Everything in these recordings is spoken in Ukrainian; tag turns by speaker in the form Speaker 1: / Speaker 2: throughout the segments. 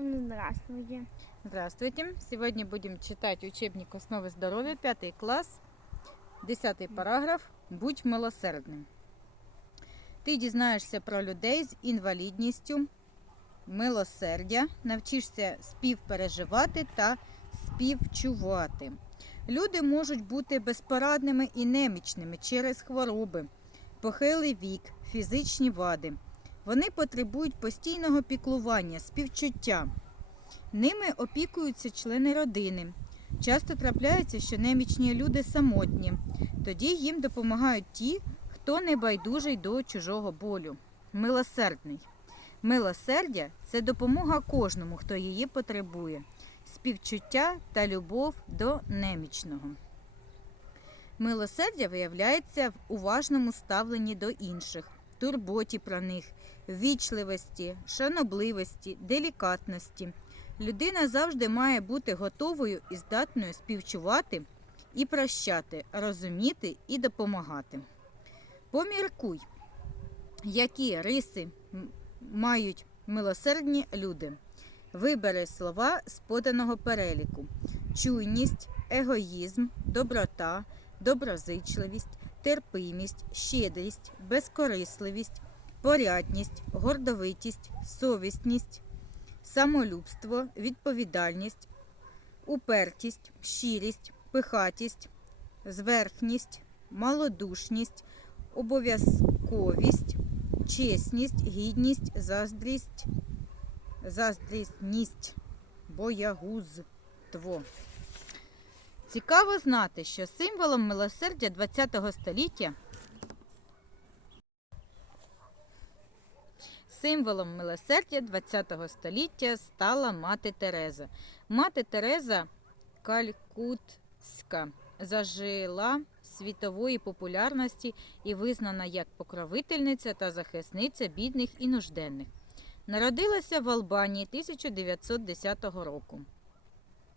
Speaker 1: Здравствуйте.
Speaker 2: Здравствуйте! Сегодня будем читать учебник «Основы здоровья», пятый класс, десятий параграф «Будь милосердним». Ти дізнаєшся про людей з інвалідністю, милосердя, навчишся співпереживати та співчувати. Люди можуть бути безпорадними і немічними через хвороби, похилий вік, фізичні вади. Вони потребують постійного піклування, співчуття. Ними опікуються члени родини. Часто трапляється, що немічні люди самотні. Тоді їм допомагають ті, хто не байдужий до чужого болю. Милосердний. Милосердя це допомога кожному, хто її потребує, співчуття та любов до немічного. Милосердя виявляється в уважному ставленні до інших, турботі про них, ввічливості, шанобливості, делікатності. Людина завжди має бути готовою і здатною співчувати і прощати, розуміти і допомагати. Поміркуй, які риси мають милосердні люди. Вибери слова з поданого переліку: чуйність, егоїзм, доброта, доброзичливість, терпимість, щедрість, безкорисливість, порядність, гордовитість, совісність, самолюбство, відповідальність, упертість, щирість, пихатість, зверхність, малодушність, обов'язковість, чесність, гідність, заздрість, заздрісність, боягузтво. Цікаво знати, що символом милосердя ХХ століття Символом милосердя ХХ століття стала мати Тереза. Мати Тереза Калькутська зажила світової популярності і визнана як покровительниця та захисниця бідних і нужденних. Народилася в Албанії 1910 року,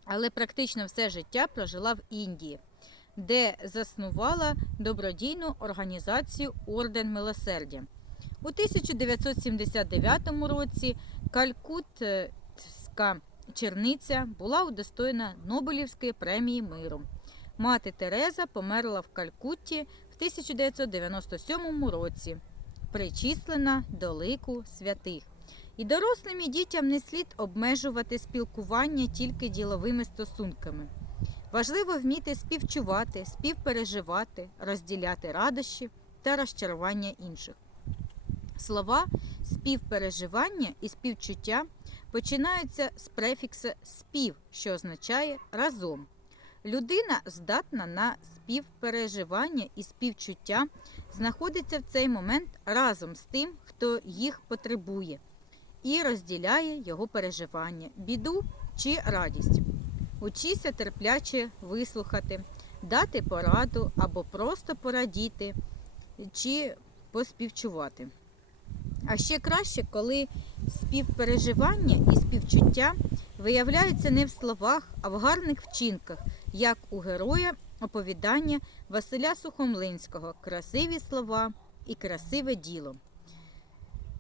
Speaker 2: але практично все життя прожила в Індії, де заснувала добродійну організацію Орден Милосердя. У 1979 році Калькутська черниця була удостоєна Нобелівської премії миру. Мати Тереза померла в Калькутті в 1997 році, причислена до лику святих. І дорослим і дітям не слід обмежувати спілкування тільки діловими стосунками. Важливо вміти співчувати, співпереживати, розділяти радощі та розчарування інших. Слова співпереживання і співчуття починаються з префікса спів, що означає разом. Людина здатна на співпереживання і співчуття, знаходиться в цей момент разом з тим, хто їх потребує, і розділяє його переживання, біду чи радість. Учися терпляче вислухати, дати пораду або просто порадіти чи поспівчувати. А ще краще, коли співпереживання і співчуття виявляються не в словах, а в гарних вчинках, як у героя оповідання Василя Сухомлинського Красиві слова і красиве діло.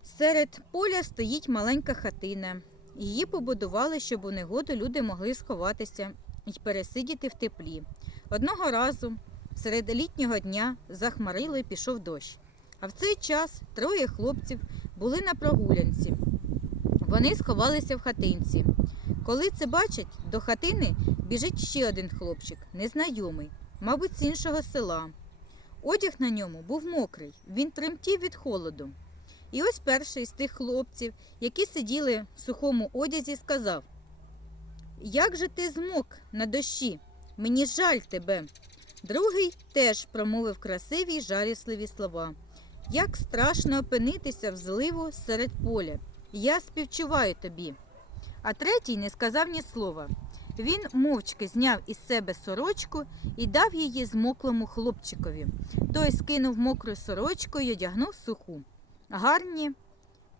Speaker 2: Серед поля стоїть маленька хатина. Її побудували, щоб у негоду люди могли сховатися і пересидіти в теплі. Одного разу, серед літнього дня, захмарило і пішов дощ. А в цей час троє хлопців були на прогулянці. Вони сховалися в хатинці. Коли це бачать, до хатини біжить ще один хлопчик, незнайомий, мабуть, з іншого села. Одяг на ньому був мокрий, він тремтів від холоду. І ось перший з тих хлопців, які сиділи в сухому одязі, сказав: Як же ти змок на дощі? Мені жаль тебе. Другий теж промовив красиві й жалісливі слова. Як страшно опинитися в зливу серед поля. Я співчуваю тобі. А третій не сказав ні слова. Він мовчки зняв із себе сорочку і дав її змоклому хлопчикові. Той скинув мокру сорочку й одягнув суху. Гарні,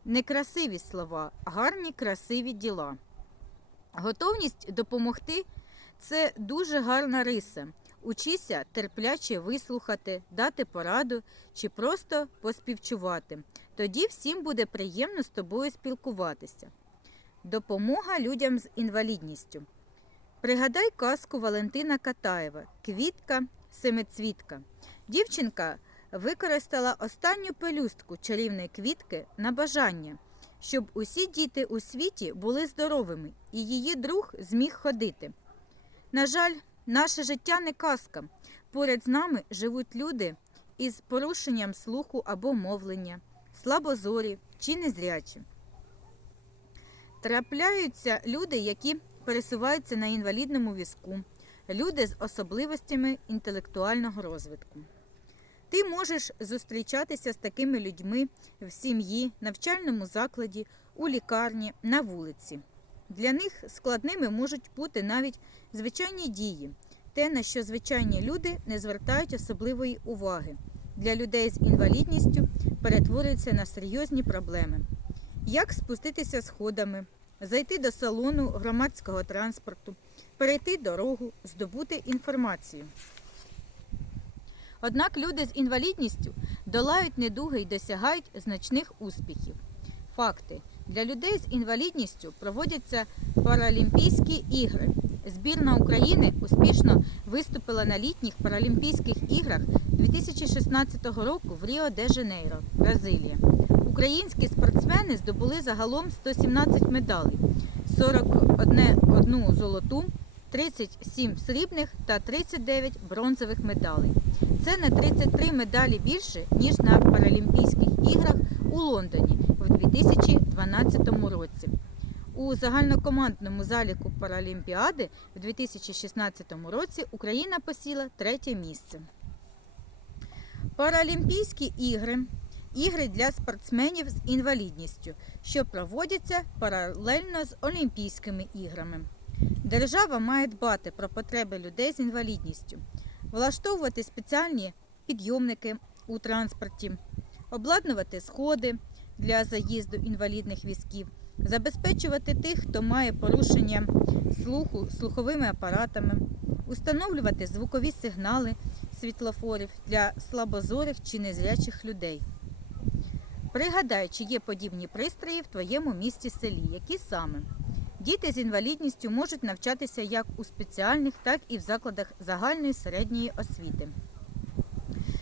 Speaker 2: некрасиві слова, гарні красиві діла. Готовність допомогти це дуже гарна риса. Учися терпляче вислухати, дати пораду чи просто поспівчувати. Тоді всім буде приємно з тобою спілкуватися. Допомога людям з інвалідністю. Пригадай казку Валентина Катаєва Квітка семицвітка. Дівчинка використала останню пелюстку чарівної квітки на бажання, щоб усі діти у світі були здоровими і її друг зміг ходити. На жаль, наше життя не казка. Поряд з нами живуть люди із порушенням слуху або мовлення, слабозорі чи незрячі. Трапляються люди, які пересуваються на інвалідному візку, люди з особливостями інтелектуального розвитку. Ти можеш зустрічатися з такими людьми в сім'ї, навчальному закладі, у лікарні, на вулиці. Для них складними можуть бути навіть звичайні дії, те, на що звичайні люди не звертають особливої уваги. Для людей з інвалідністю перетворюється на серйозні проблеми. Як спуститися сходами, зайти до салону громадського транспорту, перейти дорогу, здобути інформацію. Однак люди з інвалідністю долають недуги і досягають значних успіхів. Факти. Для людей з інвалідністю проводяться Паралімпійські ігри. Збірна України успішно виступила на літніх Паралімпійських іграх 2016 року в Ріо де Жанейро, Бразилія. Українські спортсмени здобули загалом 117 медалей, 41 золоту, 37 срібних та 39 бронзових медалей. Це на 33 медалі більше, ніж на Паралімпійських іграх у Лондоні в 2012 році. У загальнокомандному заліку Паралімпіади в 2016 році Україна посіла третє місце. Паралімпійські ігри ігри для спортсменів з інвалідністю, що проводяться паралельно з Олімпійськими іграми. Держава має дбати про потреби людей з інвалідністю, влаштовувати спеціальні підйомники у транспорті, обладнувати сходи для заїзду інвалідних візків, забезпечувати тих, хто має порушення слуху слуховими апаратами, установлювати звукові сигнали світлофорів для слабозорих чи незрячих людей. Пригадай, чи є подібні пристрої в твоєму місті селі, які саме. Діти з інвалідністю можуть навчатися як у спеціальних, так і в закладах загальної середньої освіти.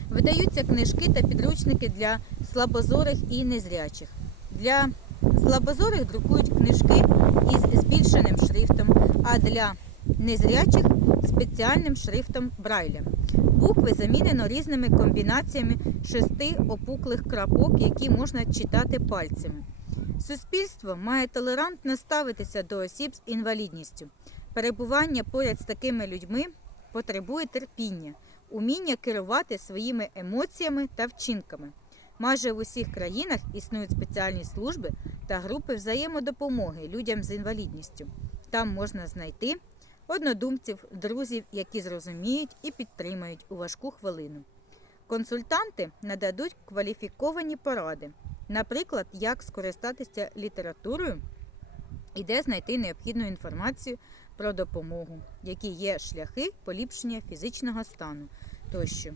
Speaker 2: Видаються книжки та підручники для слабозорих і незрячих. Для слабозорих друкують книжки із збільшеним шрифтом, а для незрячих спеціальним шрифтом Брайля. Букви замінено різними комбінаціями шести опуклих крапок, які можна читати пальцями. Суспільство має толерантно ставитися до осіб з інвалідністю. Перебування поряд з такими людьми потребує терпіння, уміння керувати своїми емоціями та вчинками. Майже в усіх країнах існують спеціальні служби та групи взаємодопомоги людям з інвалідністю. Там можна знайти однодумців, друзів, які зрозуміють і підтримають у важку хвилину. Консультанти нададуть кваліфіковані поради, наприклад, як скористатися літературою і де знайти необхідну інформацію про допомогу, які є шляхи поліпшення фізичного стану тощо.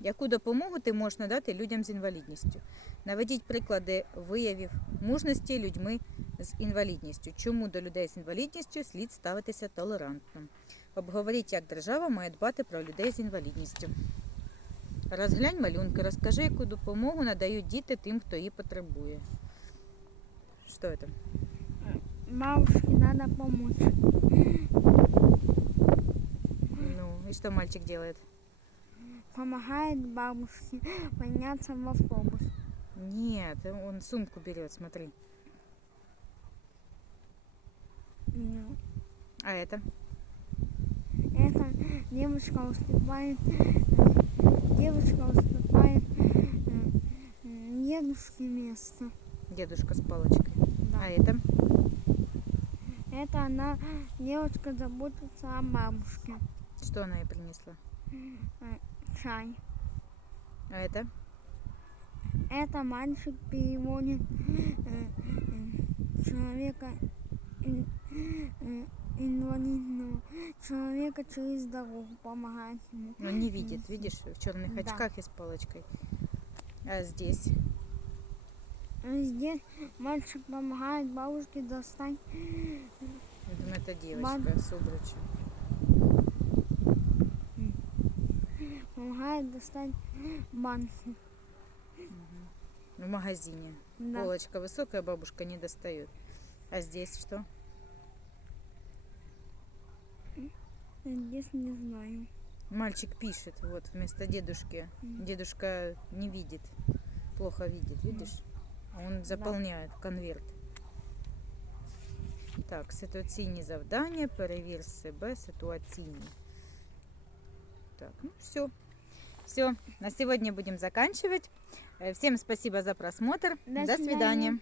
Speaker 2: Яку допомогу ти можеш надати людям з інвалідністю? Наведіть приклади виявів мужності людьми з інвалідністю. Чому до людей з інвалідністю слід ставитися толерантно? Обговоріть, як держава має дбати про людей з інвалідністю. Розглянь малюнки, розкажи, яку допомогу надають діти тим, хто її потребує. Що це?
Speaker 1: Бабушке надо помочь.
Speaker 2: Ну, и что мальчик делает?
Speaker 1: Помогает бабушке подняться в автобус.
Speaker 2: Нет, он сумку берет, смотри.
Speaker 1: И
Speaker 2: А это?
Speaker 1: Эта девушка уступает, э, девушка уступает э, э, дедушке место.
Speaker 2: Дедушка с палочкой.
Speaker 1: Да.
Speaker 2: А это?
Speaker 1: Это она, девочка, заботится о бабушке.
Speaker 2: Что она ей принесла?
Speaker 1: Чай.
Speaker 2: А это?
Speaker 1: Это мальчик переводит э, э, человека э, инвалидного человека через дорогу, помогает ему.
Speaker 2: Он не видит, видишь, в черных
Speaker 1: Да.
Speaker 2: очках и с палочкой. А здесь?
Speaker 1: Здесь мальчик помогает бабушке достать.
Speaker 2: Я думаю, это девочка
Speaker 1: Мам.
Speaker 2: с обручем.
Speaker 1: Помогает достать банки.
Speaker 2: В магазине.
Speaker 1: Да.
Speaker 2: Полочка высокая, бабушка не достает. А здесь что?
Speaker 1: Здесь не знаю.
Speaker 2: Мальчик пишет, вот, вместо дедушки.
Speaker 1: Мгм.
Speaker 2: Дедушка не видит, плохо видит, видишь? А Он заполняет конверт. Так, ситуаційні завдання, перевір себе, ситуаційні. Так, ну все. Все, на сегодня будем заканчивать. Э, Всем спасибо за просмотр.
Speaker 1: До
Speaker 2: До
Speaker 1: свидания.
Speaker 2: свидания.